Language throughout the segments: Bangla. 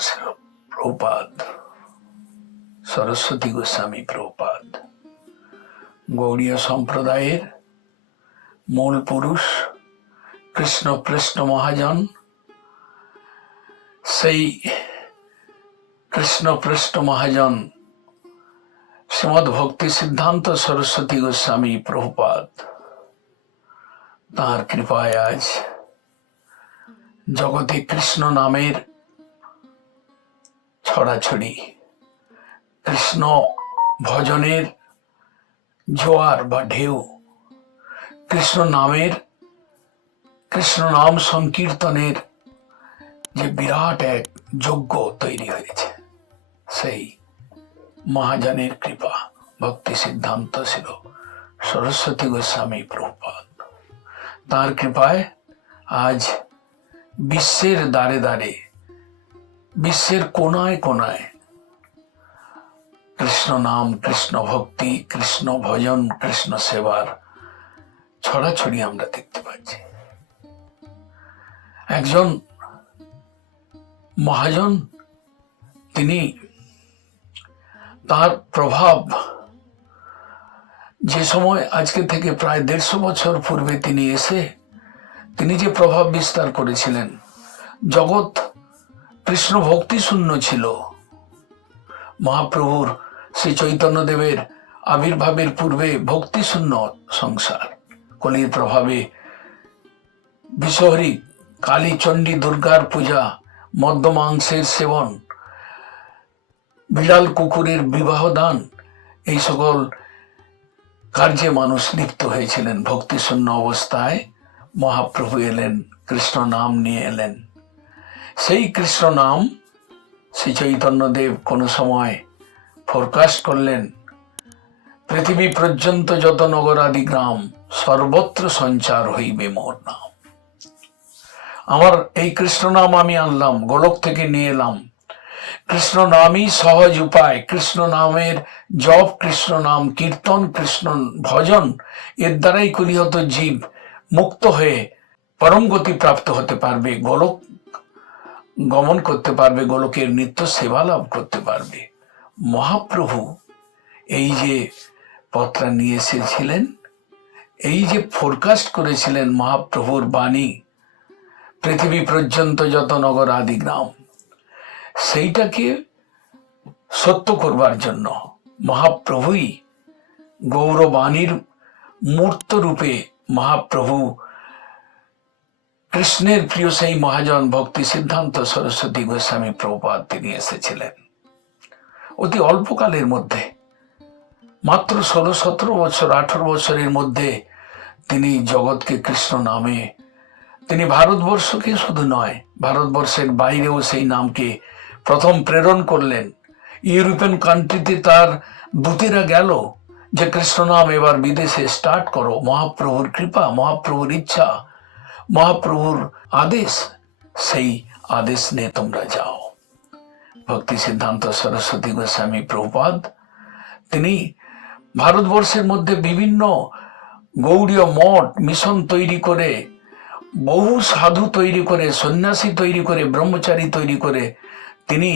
ছিল প্রপাদ সরস্বতী গোস্বামী প্রপাদ গৌড়ীয় সম্প্রদায়ের মূল পুরুষ কৃষ্ণপৃষ্ঠ মহাজন সেই কৃষ্ণপৃষ্ঠ মহাজন শ্রীমদ ভক্তি সিদ্ধান্ত সরস্বতী গোস্বামী প্রভুপাদ তাঁর কৃপায় আজ জগতে কৃষ্ণ নামের ছড়াছড়ি। কৃষ্ণ ভজনের জোয়ার বা ঢেউ। কৃষ্ণ নামের, কৃষ্ণ নাম সংকীর্তনের যে বিরাট এক যজ্ঞ তৈরি হয়েছে, সেই মহাজনের কৃপা, ভক্তি সিদ্ধান্ত ছিল সরস্বতী গোস্বামী প্রভুপাদ। তার কৃপায় আজ বিশ্বের দ্বারে দ্বারে বিশ্বের কোনায় কোনায়। কৃষ্ণ নাম, কৃষ্ণ ভক্তি, কৃষ্ণ ভজন, কৃষ্ণ সেবার ছড়াছড়ি আমরা দেখতে পাচ্ছি। একজন মহাজন, তিনি তার প্রভাব যে সময় আজকে থেকে প্রায় দেড়শো বছর পূর্বে তিনি এসে, তিনি যে প্রভাব বিস্তার করেছিলেন, জগৎ কৃষ্ণ ভক্তি শূন্য ছিল। মহাপ্রভুর শ্রী চৈতন্যদেবের আবির্ভাবের পূর্বে ভক্তি শূন্য সংসার। কলির প্রভাবে বিশ্বহরি কালী চণ্ডী দুর্গার পূজা, মদ্যমাংসের সেবন, বিড়াল কুকুরের বিবাহ দান এই সকল কার্যে মানুষ লিপ্ত হয়েছিলেন। ভক্তিশূন্য অবস্থায় মহাপ্রভু এলেন, কৃষ্ণ নাম নিয়ে এলেন। সেই কৃষ্ণ নাম শ্রী চৈতন্যদেব কোনো সময় ফোরকাস্ট করলেন, পৃথিবী পর্যন্ত যত নগরাদি গ্রাম, সর্বত্র সঞ্চার হইবে মোর নাম। আমার এই কৃষ্ণ নাম আমি আনলাম, গোলক থেকে নিয়ে এলাম। কৃষ্ণ নামই সহজ উপায়, কৃষ্ণ নামের জপ, কৃষ্ণ নাম কীর্তন, কৃষ্ণ ভজন, এর দ্বারাই কলিহত জীব মুক্ত হয়ে পরম গতি প্রাপ্ত হতে পারবে। গোলক গমন করতে পারবে, গোলকের নিত্য সেবা লাভ করতে পারবে। মহাপ্রভু এই যে পত্রা নিয়ে এসেছিলেন, এই যে ফোরকাস্ট করেছিলেন মহাপ্রভুর বাণী, পৃথিবী পর্যন্ত যত নগর আদি গ্রাম, সেইটাকে সত্য করবার জন্য মহাপ্রভুই গৌরবাণীর মূর্ত রূপে মহাপ্রভু কৃষ্ণের প্রিয় সেই মহাজন ভক্তি সিদ্ধান্ত সরস্বতী গোস্বামী প্রভুপাদ তিনি এসেছিলেন। অতি অল্পকালের মধ্যে, মাত্র ষোলো সতেরো বছর, আঠারো বছরের মধ্যে তিনি জগৎকে কৃষ্ণ নামে, তিনি ভারতবর্ষকে শুধু নয়, ভারতবর্ষের বাইরেও সেই নামকে প্রথম প্রেরণ করলেন। ইউরোপিয়ান কান্ট্রিতে তার দূতেরা গেল যে, কৃষ্ণ নাম এবার বিদেশে স্টার্ট করো, মহাপ্রভুর কৃপা, মহাপ্রভুর ইচ্ছা মহাপ্রভুর আদেশ, সেই আদেশ নিয়ে তোমরা যাও। ভক্তি সিদ্ধান্ত সরস্বতী গোস্বামী প্রভুপাদ, তিনি ভারতবর্ষের মধ্যে বিভিন্ন গৌড়ীয় মঠ, মিশন তৈরি করে, বহু সাধু তৈরি করে, সন্ন্যাসী তৈরি করে, ব্রহ্মচারী তৈরি করে, তিনি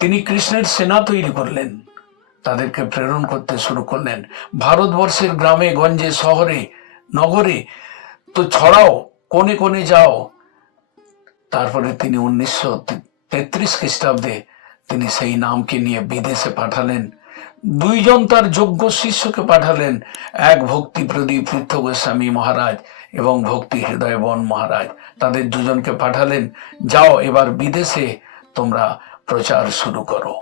তিনি কৃষ্ণের সেনা তৈরি করলেন, তাদেরকে প্রেরণ করতে শুরু করলেন। ভারতবর্ষের গ্রামে, গঞ্জে, শহরে, নগরে তো ছড়াও কোণে কোণে যাও। তারপরে তিনি উনিশশো তেত্রিশ খ্রিস্টাব্দে তিনি সেই নামকে নিয়ে বিদেশে পাঠালেন। দুইজন তার যোগ্য শিষ্যকে পাঠালেন, এক ভক্তি প্রদীপ তীর্থ গোস্বামী মহারাজ এবং ভক্তি হৃদয় বন মহারাজ। তাদের দুজনকে পাঠালেন, যাও এবার বিদেশে তোমরা প্রচার শুরু করো।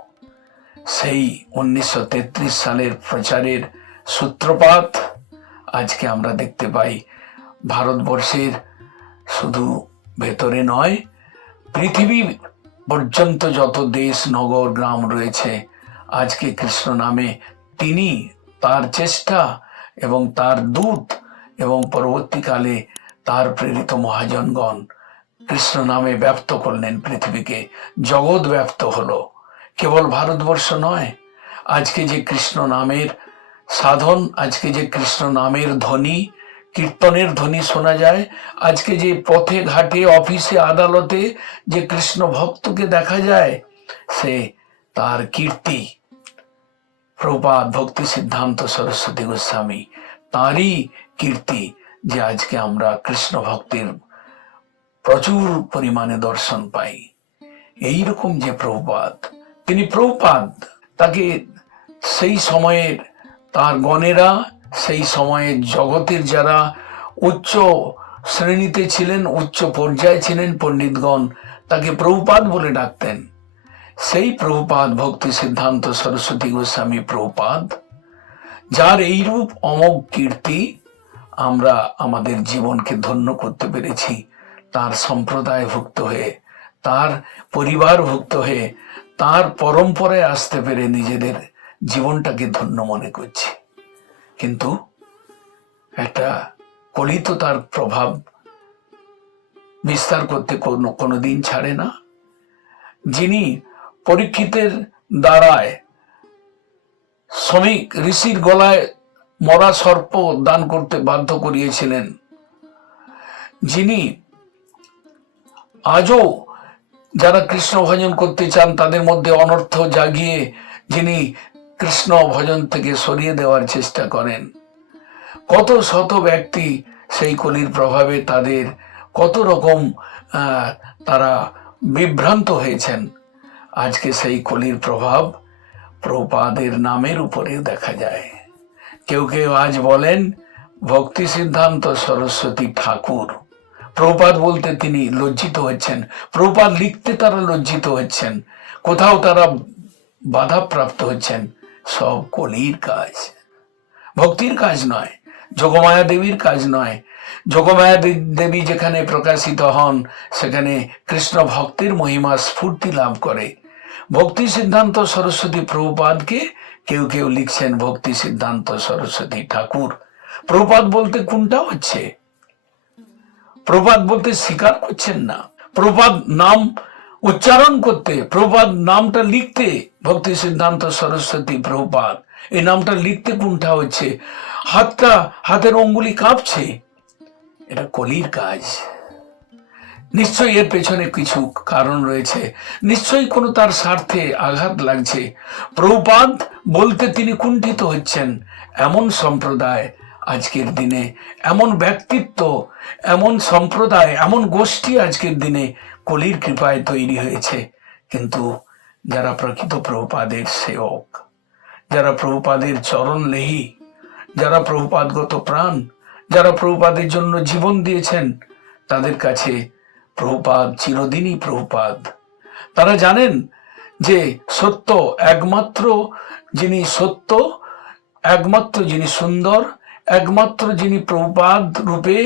সেই উনিশশো তেত্রিশ সালের প্রচারের সূত্রপাত আজকে আমরা দেখতে পাই। ভারতবর্ষের শুধু ভেতরে নয়, পৃথিবী পর্যন্ত যত দেশ, নগর, গ্রাম রয়েছে, আজকে কৃষ্ণ নামে তিনি তার চেষ্টা এবং তার দূত এবং পরবর্তীকালে তার প্রেরিত মহাজনগণ কৃষ্ণ নামে ব্যপ্ত করলেন পৃথিবীকে। জগৎ ব্যপ্ত হলো। কেবল ভারতবর্ষ নয়, আজকে যে কৃষ্ণ নামের সাধন, আজকে যে কৃষ্ণ নামের ধ্বনি কীর্তনের ধ্বনি শোনা যায়। আজকে যে পথে ঘাটে, অফিসে, আদালতে যে কৃষ্ণ ভক্তকে দেখা যায়, সে তার কীর্তি। প্রপাত ভক্তি সিদ্ধান্ত সরস্বতী গোস্বামী, তারই কীর্তি যে আজকে আমরা কৃষ্ণ ভক্তের প্রচুর পরিমাণে দর্শন পাই। এই রকম যে প্রভুপাত তিনি প্রভুপাত তাকে সেই সময়ের তার গণেরা সেই সময়ের জগতের যারা উচ্চ শ্রেণীতে ছিলেন, উচ্চ পর্যায়ে ছিলেন পণ্ডিতগণ, তাকে প্রভুপাত বলে ডাকতেন। সেই প্রভুপাদ ভক্তি সিদ্ধান্ত সরস্বতী গোস্বামী প্রভুপাদ, যার এইরূপ অমোঘ কীর্তি আমরা আমাদের জীবনকে ধন্য করতে পেরেছি। তার সম্প্রদায় ভুক্ত হয়ে, তার পরিবারভুক্ত হয়ে, তার পরম্পরায় আসতে পেরে নিজেদের জীবনটাকে ধন্য মনে করছি। কিন্তু একটা কলিত তার প্রভাব বিস্তার করতে কোনো কোনোদিন ছাড়ে না। যিনি পরীক্ষিতের দ্বারায় শ্রমিক ঋষির গলায় মরা সর্প দান করতে বাধ্য করিয়েছিলেন, যিনি আজও যারা কৃষ্ণ ভজন করতে চান, তাদের মধ্যে অনর্থ জাগিয়ে যিনি কৃষ্ণ ভজন থেকে সরিয়ে দেওয়ার চেষ্টা করেন। কত শত ব্যক্তি সেই কলির প্রভাবে তাদের কত রকম তারা বিভ্রান্ত হয়েছেন। আজকে সেই কলির প্রভাব প্রপাদের নামের উপরে দেখা যায়। কেউ কেউ আজ বলেন, ভক্তি সিদ্ধান্ত সরস্বতী ঠাকুর। প্রপাত বলতে তিনি লজ্জিত হচ্ছেন। প্রপাত লিখতে তারা লজ্জিত হচ্ছেন। কোথাও তারা বাধাপ্রাপ্ত হচ্ছেন। সব কলির কাজ। ভক্তির কাজ নয়, যোগমায়া দেবীর কাজ নয়। যোগমায়া দেবী যেখানে প্রকাশিত হন, সেখানে কৃষ্ণ ভক্তির মহিমা স্ফূর্তি লাভ করে। ভক্তি সিদ্ধান্ত সরস্বতী প্রভুপাদকে কেউ কেউ লিখছেন ভক্তি সিদ্ধান্ত সরস্বতী ঠাকুর। প্রভুপাদ বলতে কোনটা হচ্ছে? প্রবাদ বলতে স্বীকার করছেন না। প্রবাদ নাম উচ্চারণ করতে প্রবাদ নামটা লিখতে ভক্তি সিদ্ধান্ত সরস্বতী প্রভুপাদ। এই নামটা লিখতে কোনটা হচ্ছে হাতটা, হাতের অঙ্গুলি কাঁপছে। এটা কলির কাজ। নিশ্চয়ই এর পেছনে কিছু কারণ রয়েছে। নিশ্চয়ই কোনো তার স্বার্থে আঘাত লাগছে। প্রভুপাদ বলতে তিনি কুণ্ঠিত হচ্ছেন। এমন সম্প্রদায় আজকের দিনে, এমন ব্যক্তিত্ব, এমন সম্প্রদায়, এমন গোষ্ঠী আজকের দিনে কলির কৃপায় তৈরি হয়েছে। কিন্তু যারা প্রকৃত প্রভুপাদের সেবক, যারা প্রভুপাদের চরণ লেহি যারা প্রভুপাদগত প্রাণ, যারা প্রভুপাদের জন্য জীবন দিয়েছেন, তাদের কাছে প্রভুপাদ চিরদিনই প্রভুপাদ। তারা জানেন যে সত্য একমাত্র যিনি সত্য, একমাত্র যিনি সুন্দর, একমাত্র যিনি প্রভুপাদ রূপে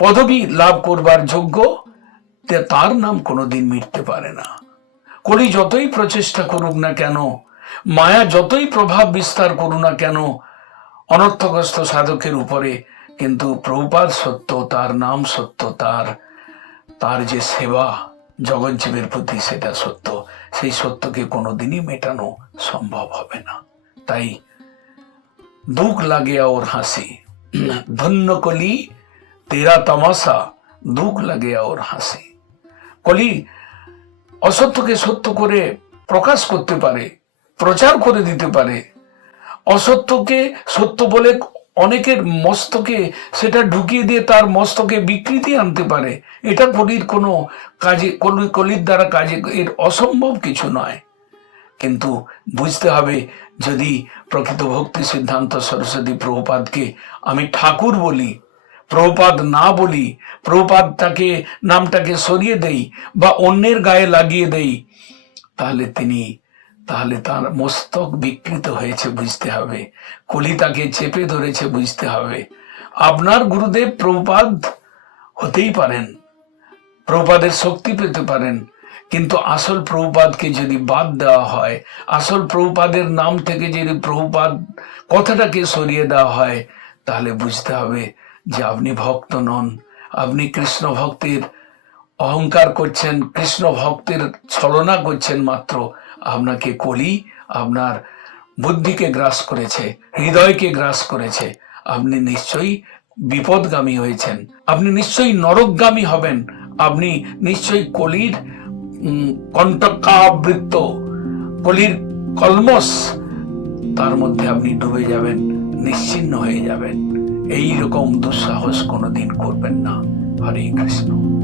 পদবী লাভ করবার যোগ্য তার নাম কোনোদিন মিটতে পারে না। কলি যতই প্রচেষ্টা করুক না কেন, মায়া যতই প্রভাব বিস্তার করুক না কেন, অনর্থগ্রস্ত সাধকের উপরে কিন্তু প্রভুপাদ সত্য, তার নাম সত্য, তার তার যে সেবা জগজ্জীবের প্রতি সেটা সত্য, সেই সত্যকে কোনোদিনই মেটানো সম্ভব হবে না। তাই দুঃখ লাগে ওর হাসি। ধন্য কলি, তেরা তামাশা, দুঃখ লাগে ওর হাসি। কলি অসত্যকে সত্য করে প্রকাশ করতে পারে, প্রচার করে দিতে পারে। অসত্যকে সত্য বলে অনেকের মস্তকে সেটা ঢুকিয়ে দিয়ে তার মস্তকে বিকৃতি আনতে পারে। এটা কলির কোনো কাজে, কলি, কলির দ্বারা কাজে, এর অসম্ভব কিছু নয়। কিন্তু বুঝতে হবে, যদি প্রকৃত ভক্তি সিদ্ধান্ত সরস্বতী প্রভুপাদকে আমি ঠাকুর বলি প্রভুপাদ না বলি প্রভুপাদ তাকে নামটাকে সরিয়ে দেই বা অন্যের গায়ে লাগিয়ে দেই, তাহলে তিনি, তাহলে তার মস্তক বিকৃত হয়েছে বুঝতে হবে কলি তাকে চেপে ধরেছে বুঝতে হবে। আপনার গুরুদেব প্রভুপাদ হতেই পারেন প্রপাদের শক্তি পেতে পারেন, কিন্তু আসল প্রভুপাদকে যদি বাদ দেওয়া হয়, আসল প্রভুপাদের নাম থেকে যদি প্রভুপাদ কথাটাকে সরিয়ে দেওয়া হয়, তাহলে বুঝতে হবে যে আপনি ভক্ত নন আপনি কৃষ্ণ ভক্তের অহংকার করছেন কৃষ্ণ ভক্তের ছলনা করছেন মাত্র আপনাকে কলি আপনার বুদ্ধিকে গ্রাস করেছে হৃদয়কে গ্রাস করেছে আপনি নিশ্চয়ই বিপদগামী হয়েছেন আপনি নিশ্চয়ই নরকগামী হবেন আপনি নিশ্চয়ই কলির উম, কণ্টকাবৃত্ত কলির কলমস তার মধ্যে আপনি ডুবে যাবেন নিশ্চিন্ন হয়ে যাবেন। এই রকম দুঃসাহস কোনোদিন করবেন না। হরে কৃষ্ণ।